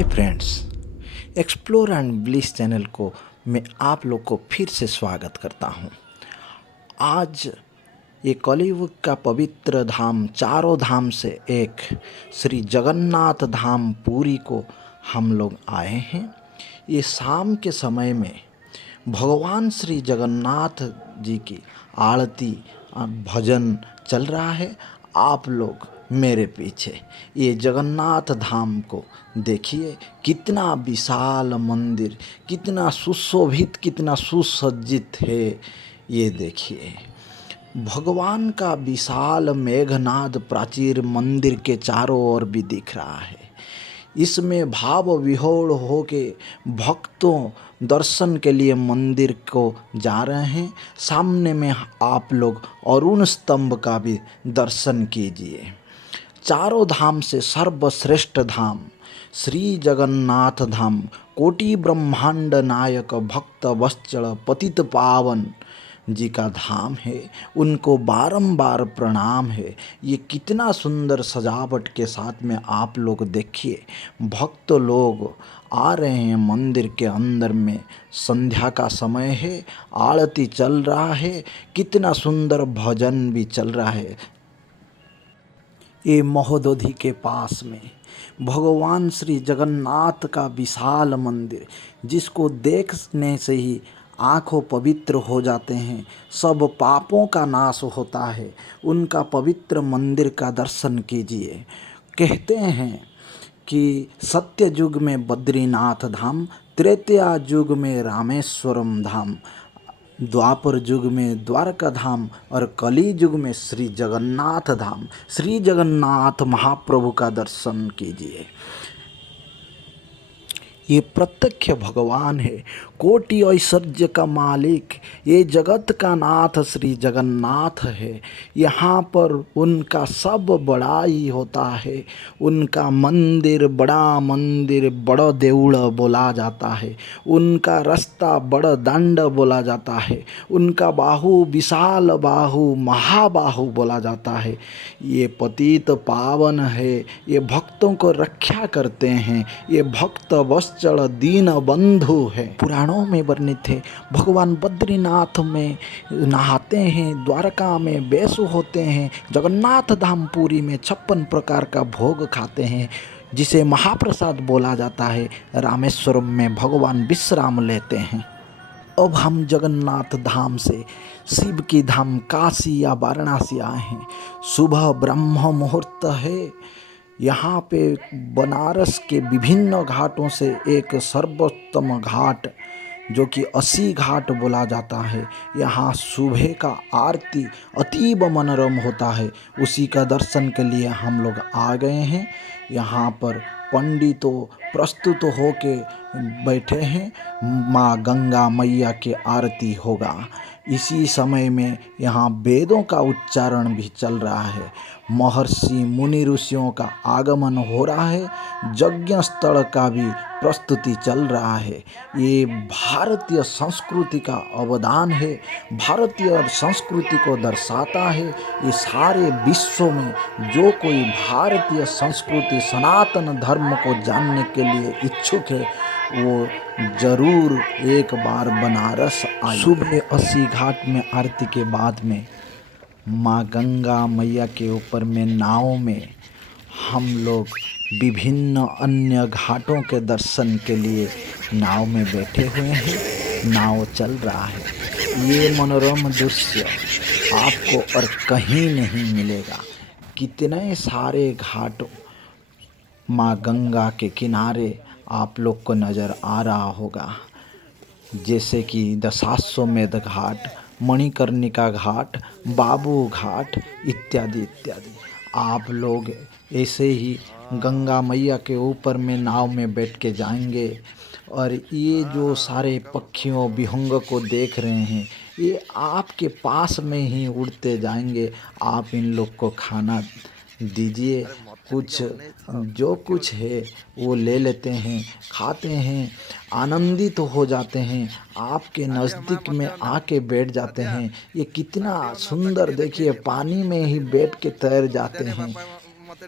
Hi friends, explore and bliss channel को मैं आप लोग को फिर से स्वागत करता हूँ। आज ये कलियुग का पवित्र धाम, चारों धाम से एक श्री जगन्नाथ धाम पुरी को हम लोग आए हैं। ये शाम के समय में भगवान श्री जगन्नाथ जी की आरती भजन चल रहा है। आप लोग मेरे पीछे ये जगन्नाथ धाम को देखिए, कितना विशाल मंदिर, कितना सुशोभित, कितना सुसज्जित है। ये देखिए, भगवान का विशाल मेघनाद प्राचीर मंदिर के चारों ओर भी दिख रहा है। इसमें भाव विह्वल होके भक्तों दर्शन के लिए मंदिर को जा रहे हैं। सामने में आप लोग अरुण स्तंभ का भी दर्शन कीजिए। चारों धाम से सर्वश्रेष्ठ धाम श्री जगन्नाथ धाम, कोटि ब्रह्मांड नायक भक्त वत्सल पतित पावन जी का धाम है। उनको बारंबार प्रणाम है। ये कितना सुंदर सजावट के साथ में आप लोग देखिए, भक्त लोग आ रहे हैं मंदिर के अंदर में। संध्या का समय है, आरती चल रहा है, कितना सुंदर भजन भी चल रहा है। ये महोदधि के पास में भगवान श्री जगन्नाथ का विशाल मंदिर, जिसको देखने से ही आँखों पवित्र हो जाते हैं, सब पापों का नाश होता है। उनका पवित्र मंदिर का दर्शन कीजिए। कहते हैं कि सत्य युग में बद्रीनाथ धाम, त्रेता युग में रामेश्वरम धाम, द्वापर युग में द्वारका धाम और कली युग में श्री जगन्नाथ धाम। श्री जगन्नाथ महाप्रभु का दर्शन कीजिए। ये प्रत्यक्ष भगवान है, कोटि ऐश्वर्य का मालिक, ये जगत का नाथ श्री जगन्नाथ है। यहाँ पर उनका सब बड़ाई होता है। उनका मंदिर बड़ा देउड़ बोला जाता है। उनका रास्ता बड़ा दंड बोला जाता है। उनका बाहु विशाल बाहु महाबाहु बोला जाता है। ये पतित पावन है, ये भक्तों को रक्षा करते हैं। ये भक्त वत्सल दीन बंधु है। पुराणों में वर्णित है, भगवान बद्रीनाथ में नहाते हैं, द्वारका में बेसु होते हैं, जगन्नाथ धाम पुरी में 56 प्रकार का भोग खाते हैं, जिसे महाप्रसाद बोला जाता है। रामेश्वरम में भगवान विश्राम लेते हैं। अब हम जगन्नाथ धाम से शिव की धाम काशी या वाराणसी आए हैं। सुबह ब्रह्म मुहूर्त है। यहाँ पे बनारस के विभिन्न घाटों से एक सर्वोत्तम घाट, जो कि 80 घाट बोला जाता है, यहाँ सुबह का आरती अतीब मनोरम होता है। उसी का दर्शन के लिए हम लोग आ गए हैं। यहाँ पर पंडितों प्रस्तुत होके बैठे हैं। माँ गंगा मैया की आरती होगा। इसी समय में यहाँ वेदों का उच्चारण भी चल रहा है। महर्षि मुनि ऋषियों का आगमन हो रहा है। यज्ञ स्थल का भी प्रस्तुति चल रहा है। ये भारतीय संस्कृति का अवदान है, भारतीय संस्कृति को दर्शाता है। ये सारे विश्व में जो कोई भारतीय संस्कृति सनातन धर्म को जानने के लिए इच्छुक है, वो जरूर एक बार बनारस आए। सुबह 80 घाट में आरती के बाद में माँ गंगा मैया के ऊपर में नाव में हम लोग विभिन्न अन्य घाटों के दर्शन के लिए नाव में बैठे हुए हैं। नाव चल रहा है। ये मनोरम दृश्य आपको और कहीं नहीं मिलेगा। कितने सारे घाटों माँ गंगा के किनारे आप लोग को नज़र आ रहा होगा, जैसे कि दशाश्वमेध घाट, मणिकर्णिका घाट, बाबू घाट इत्यादि इत्यादि। आप लोग ऐसे ही गंगा मैया के ऊपर में नाव में बैठ के जाएंगे और ये जो सारे पक्षियों विहंग को देख रहे हैं, ये आपके पास में ही उड़ते जाएंगे। आप इन लोग को खाना दीजिए, कुछ जो कुछ है वो ले लेते हैं, खाते हैं, आनंदित हो जाते हैं, आपके नज़दीक में आके बैठ जाते हैं। ये कितना सुंदर देखिए, पानी में ही बैठ के तैर जाते हैं।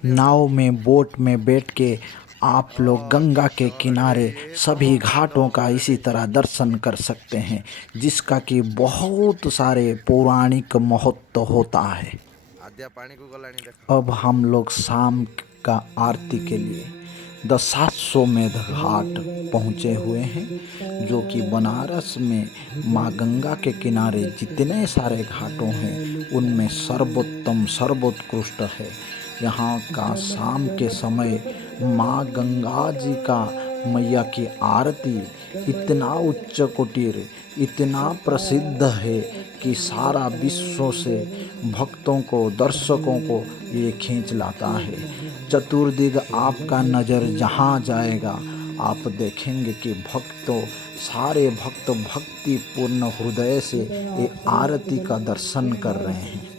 नाव में बोट में बैठ के आप लोग गंगा के किनारे सभी घाटों का इसी तरह दर्शन कर सकते हैं, जिसका कि बहुत सारे पौराणिक महत्व होता है। अब हम लोग शाम का आरती के लिए दशाश्वमेध घाट पहुँचे हुए हैं, जो कि बनारस में माँ गंगा के किनारे जितने सारे घाटों हैं उनमें सर्वोत्तम सर्वोत्कृष्ट है। यहाँ का शाम के समय माँ गंगा जी का मैया की आरती इतना उच्च कोटिर, इतना प्रसिद्ध है कि सारा विश्व से भक्तों को, दर्शकों को ये खींच लाता है। चतुर्दिग आपका नज़र जहाँ जाएगा आप देखेंगे कि सारे भक्त भक्ति पूर्ण हृदय से ये आरती का दर्शन कर रहे हैं।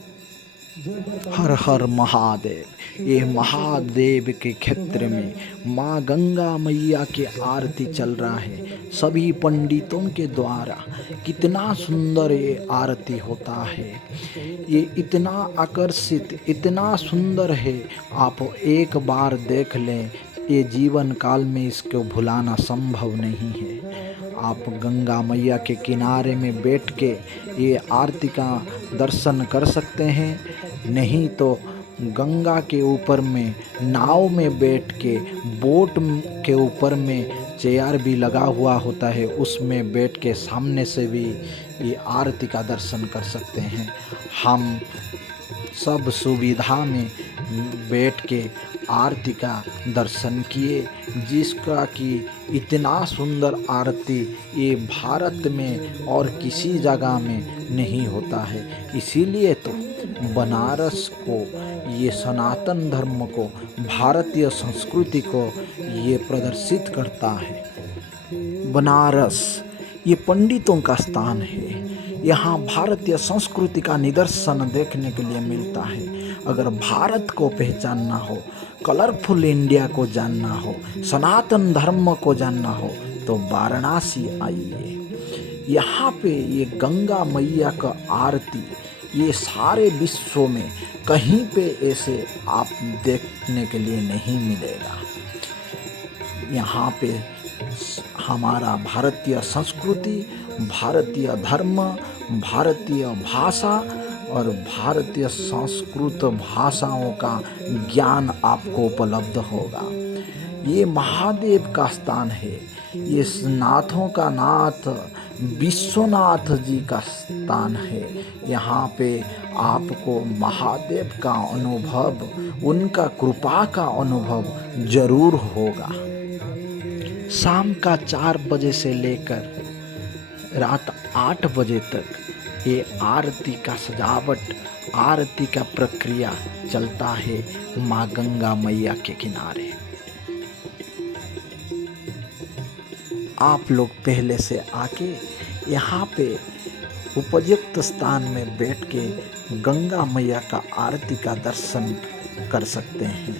हर हर महादेव। ये महादेव के क्षेत्र में माँ गंगा मैया की आरती चल रहा है सभी पंडितों के द्वारा। कितना सुंदर ये आरती होता है, ये इतना आकर्षित, इतना सुंदर है, आप एक बार देख लें, ये जीवन काल में इसको भुलाना संभव नहीं है। आप गंगा मैया के किनारे में बैठ के ये आरती का दर्शन कर सकते हैं, नहीं तो गंगा के ऊपर में नाव में बैठ के, बोट के ऊपर में चेयर भी लगा हुआ होता है, उसमें बैठ के सामने से भी ये आरती का दर्शन कर सकते हैं। हम सब सुविधा में बैठ के आरती का दर्शन किए, जिसका कि इतना सुंदर आरती ये भारत में और किसी जगह में नहीं होता है। इसीलिए तो बनारस को, ये सनातन धर्म को, भारतीय संस्कृति को ये प्रदर्शित करता है। बनारस ये पंडितों का स्थान है, यहाँ भारतीय संस्कृति का निदर्शन देखने के लिए मिलता है। अगर भारत को पहचानना हो, कलरफुल इंडिया को जानना हो, सनातन धर्म को जानना हो तो वाराणसी आइए। यहाँ पे ये गंगा मैया का आरती ये सारे विश्व में कहीं पे ऐसे आप देखने के लिए नहीं मिलेगा। यहाँ पे हमारा भारतीय संस्कृति, भारतीय धर्म, भारतीय भाषा और भारतीय संस्कृत भाषाओं का ज्ञान आपको उपलब्ध होगा। ये महादेव का स्थान है, ये नाथों का नाथ विश्वनाथ जी का स्थान है। यहाँ पे आपको महादेव का अनुभव, उनका कृपा का अनुभव जरूर होगा। शाम का 4 बजे से लेकर रात 8 बजे तक ये आरती का सजावट, आरती का प्रक्रिया चलता है माँ गंगा मैया के किनारे। आप लोग पहले से आके यहाँ पे उपयुक्त स्थान में बैठ के गंगा मैया का आरती का दर्शन कर सकते हैं।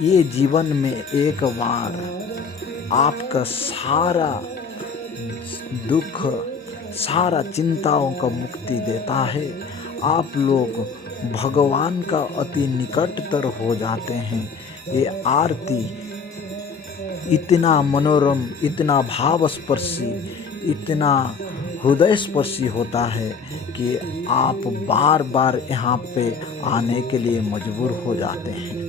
ये जीवन में एक बार आपका सारा दुख, सारा चिंताओं का मुक्ति देता है। आप लोग भगवान का अति निकटतर हो जाते हैं। ये आरती इतना मनोरम, इतना भावस्पर्शी, इतना हृदय स्पर्शी होता है कि आप बार बार यहाँ पे आने के लिए मजबूर हो जाते हैं।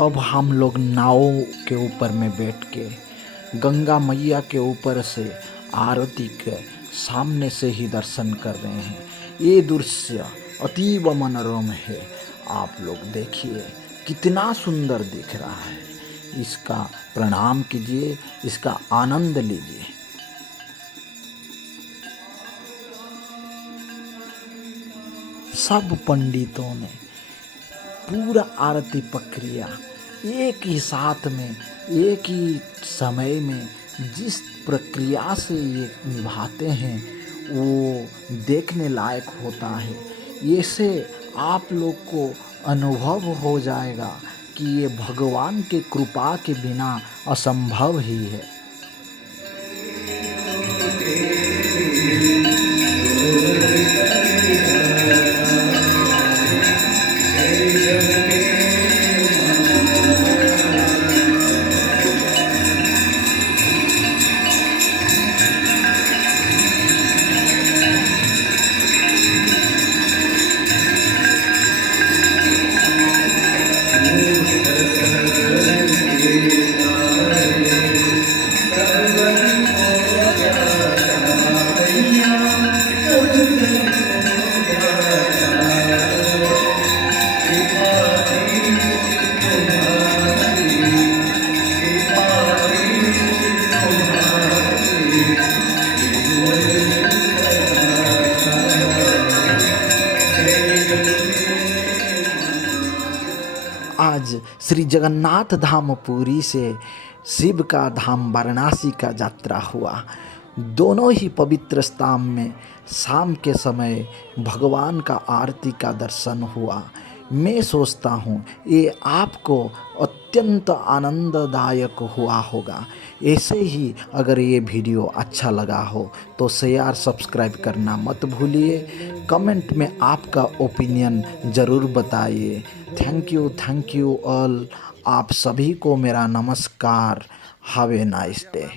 अब हम लोग नाव के ऊपर में बैठ के गंगा मैया के ऊपर से आरती के सामने से ही दर्शन कर रहे हैं। ये दृश्य अतीब मनोरम है। आप लोग देखिए कितना सुंदर दिख रहा है। इसका प्रणाम कीजिए, इसका आनंद लीजिए। सब पंडितों ने पूरा आरती प्रक्रिया एक ही साथ में, एक ही समय में जिस प्रक्रिया से ये निभाते हैं वो देखने लायक होता है। ये से आप लोग को अनुभव हो जाएगा कि ये भगवान के कृपा के बिना असंभव ही है। आज श्री जगन्नाथ धाम पुरी से शिव का धाम वाराणसी का यात्रा हुआ। दोनों ही पवित्र स्थान में शाम के समय भगवान का आरती का दर्शन हुआ। मैं सोचता हूँ ये आपको अत्यंत आनंददायक हुआ होगा। ऐसे ही अगर ये वीडियो अच्छा लगा हो तो शेयर सब्सक्राइब करना मत भूलिए। कमेंट में आपका ओपिनियन ज़रूर बताइए। Thank you all. आप सभी को मेरा नमस्कार। Have a nice day.